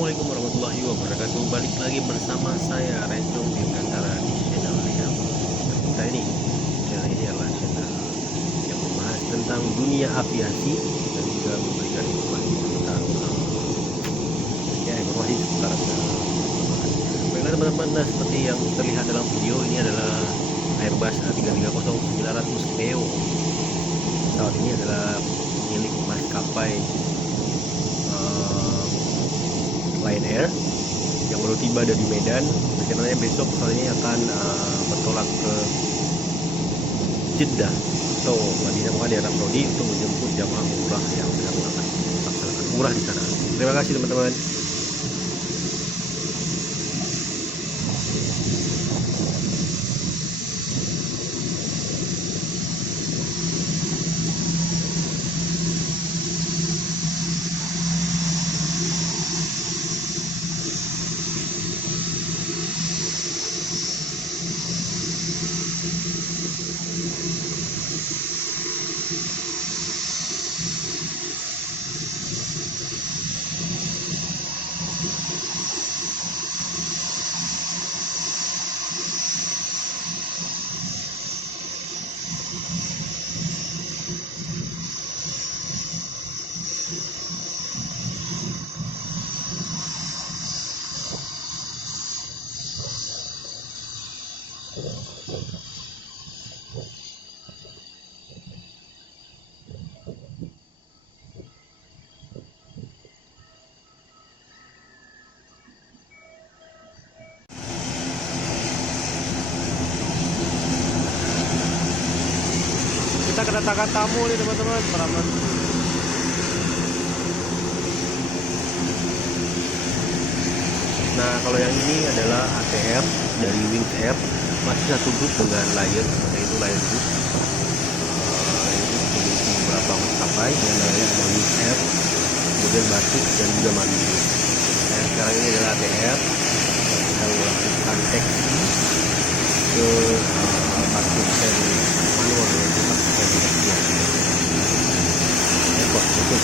Assalamualaikum warahmatullahi wabarakatuh. Balik lagi bersama saya Rencong Dirgantara di channel yang kita ini. Channel ini adalah channel yang membahas tentang dunia aviasi dan juga memberikan informasi tentang informasi seputar baiklah teman-teman. Nah, seperti yang terlihat dalam video ini adalah Airbus A330-900neo. Pesawat ini adalah milik maskapai Lion Air yang baru tiba dari Medan. Rencananya besok pesawat ini akan bertolak ke Jeddah atau Madinah di Arab Saudi untuk menjemput jamaah umrah yang sedang melaksanakan umrah di sana. Terima kasih teman-teman. Kita kedatangan tamu nih teman-teman, para Nah, kalau yang ini adalah ATR dari Wings Air, masih satu grup dengan Lion, yaitu Lion Group. Ini memiliki beberapa maskapai dengan Lion, Wings Air, kemudian Batik dan juga Mandiri. Nah, sekarang ini adalah ATR yang melakukan taxi ke Pakistan manual, yaitu Pakistan Indonesia. Ekor tutup.